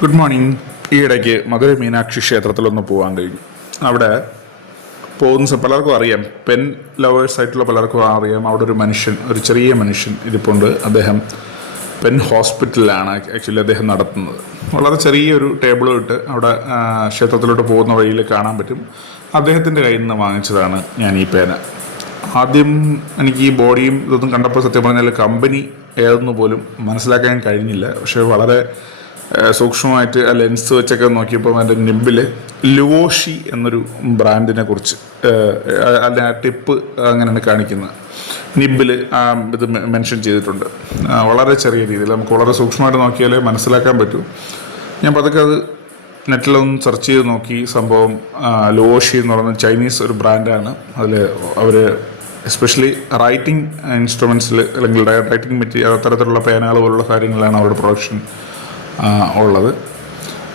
Good morning. ഈയിടയ്ക്ക് മധുര മീനാക്ഷി ക്ഷേത്രത്തിലൊന്ന് പോകാൻ കഴിഞ്ഞു. അവിടെ പോകുന്ന പലർക്കും അറിയാം, പെൻ ലവേഴ്സായിട്ടുള്ള പലർക്കും അറിയാം, അവിടെ ഒരു ചെറിയ മനുഷ്യൻ ഇരിപ്പുണ്ട്. അദ്ദേഹം പെൻ ഹോസ്പിറ്റലിലാണ് ആക്ച്വലി അദ്ദേഹം നടത്തുന്നത്. വളരെ ചെറിയൊരു ടേബിൾ ഇട്ട് അവിടെ ക്ഷേത്രത്തിലോട്ട് പോകുന്ന വഴിയിൽ കാണാൻ പറ്റും. അദ്ദേഹത്തിൻ്റെ കയ്യിൽ നിന്ന് വാങ്ങിച്ചതാണ് ഞാൻ ഈ പേന. ആദ്യം എനിക്ക് ഈ ബോഡിയും ഇതൊന്നും കണ്ടപ്പോൾ സത്യം പറഞ്ഞാൽ കമ്പനി ഏതെന്ന് പോലും മനസ്സിലാക്കാൻ കഴിഞ്ഞില്ല. പക്ഷേ വളരെ സൂക്ഷ്മമായിട്ട് ആ ലെൻസ് വെച്ചൊക്കെ നോക്കിയപ്പോൾ അതിൻ്റെ നിബിൽ ലുവോഷി എന്നൊരു ബ്രാൻഡിനെ കുറിച്ച് അതിൻ്റെ ആ ടിപ്പ് അങ്ങനെയാണ് കാണിക്കുന്നത്. നിബിൽ ഇത് മെൻഷൻ ചെയ്തിട്ടുണ്ട്. വളരെ ചെറിയ രീതിയിൽ നമുക്ക് വളരെ സൂക്ഷ്മമായിട്ട് നോക്കിയാലേ മനസ്സിലാക്കാൻ പറ്റൂ. ഞാൻ പതുക്കെ അത് നെറ്റിലൊന്ന് സെർച്ച് ചെയ്ത് നോക്കി. സംഭവം ലുവോഷി എന്ന് പറയുന്ന ചൈനീസ് ഒരു ബ്രാൻഡാണ്. അതിൽ അവർ എസ്പെഷ്യലി റൈറ്റിംഗ് ഇൻസ്ട്രുമെൻറ്റ്സിൽ അല്ലെങ്കിൽ റൈറ്റിംഗ് മെറ്റീരിയൽ അത്തരത്തിലുള്ള പേനകൾ പോലുള്ള കാര്യങ്ങളിലാണ് അവരുടെ പ്രൊഡക്ഷൻ ഉള്ളത്.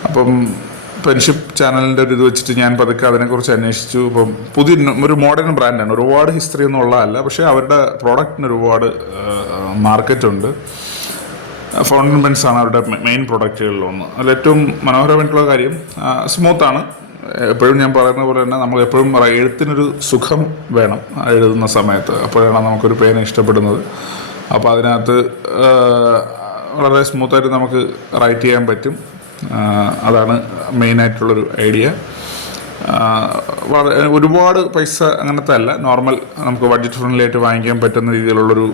അപ്പം പെൻഷിപ്പ് ചാനലിൻ്റെ ഒരു ഇത് വെച്ചിട്ട് ഞാൻ പതുക്കെ അതിനെക്കുറിച്ച് അന്വേഷിച്ചു. ഇപ്പം ഒരു മോഡേൺ ബ്രാൻഡാണ്, ഒരുപാട് ഹിസ്റ്ററി ഒന്നും ഉള്ളതല്ല. പക്ഷേ അവരുടെ പ്രോഡക്റ്റിന് ഒരുപാട് മാർക്കറ്റുണ്ട്. ഫൗണ്ടൻ പെൻസാണ് അവരുടെ മെയിൻ പ്രൊഡക്റ്റുകളിലൊന്ന്. അതിലേറ്റവും മനോഹരമായിട്ടുള്ള കാര്യം സ്മൂത്താണ്. എപ്പോഴും ഞാൻ പറയുന്ന പോലെ തന്നെ നമ്മൾ എപ്പോഴും എഴുത്തിനൊരു സുഖം വേണം എഴുതുന്ന സമയത്ത്. അപ്പോഴാണ് നമുക്കൊരു പേന ഇഷ്ടപ്പെടുന്നത്. അപ്പോൾ അതിനകത്ത് വളരെ സ്മൂത്തായിട്ട് നമുക്ക് റൈറ്റ് ചെയ്യാൻ പറ്റും. അതാണ് മെയിനായിട്ടുള്ളൊരു ഐഡിയ. വളരെ ഒരുപാട് പൈസ അങ്ങനത്തെ അല്ല, നോർമൽ നമുക്ക് ബഡ്ജറ്റ് ഫ്രണ്ട്ലി ആയിട്ട് വാങ്ങിക്കാൻ പറ്റുന്ന രീതിയിലുള്ളൊരു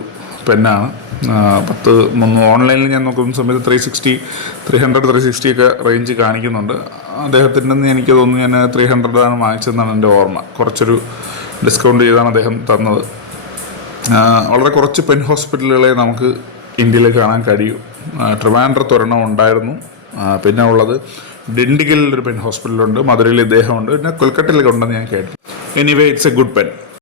പെന്നാണ്. 300 ഓൺലൈനിൽ ഞാൻ നോക്കുന്ന സമയത്ത് 360 ഒക്കെ റേഞ്ച് കാണിക്കുന്നുണ്ട്. അദ്ദേഹത്തിൻ്റെ നിന്ന് എനിക്ക് തോന്നുന്നു ഞാൻ 300 വാങ്ങിച്ചതെന്നാണ് എൻ്റെ ഓർമ്മ. കുറച്ചൊരു ഡിസ്കൗണ്ട് ചെയ്താണ് അദ്ദേഹം തന്നത്. വളരെ കുറച്ച് പെൻ ഹോസ്പിറ്റലുകളെ നമുക്ക് ഇന്ത്യയിൽ കാണാൻ കഴിയും. ട്രിവാൻഡ്രത്ത് ഒരെണ്ണം ഉണ്ടായിരുന്നു. പിന്നെ ഉള്ളത് ഡിണ്ടിഗലിലൊരു പെൻ ഹോസ്പിറ്റലുണ്ട്, മധുരയിൽ ഇദ്ദേഹമുണ്ട്, പിന്നെ കൊൽക്കട്ടയിലൊക്കെ ഉണ്ടെന്ന് ഞാൻ കേട്ടു. Anyway it's A good pen.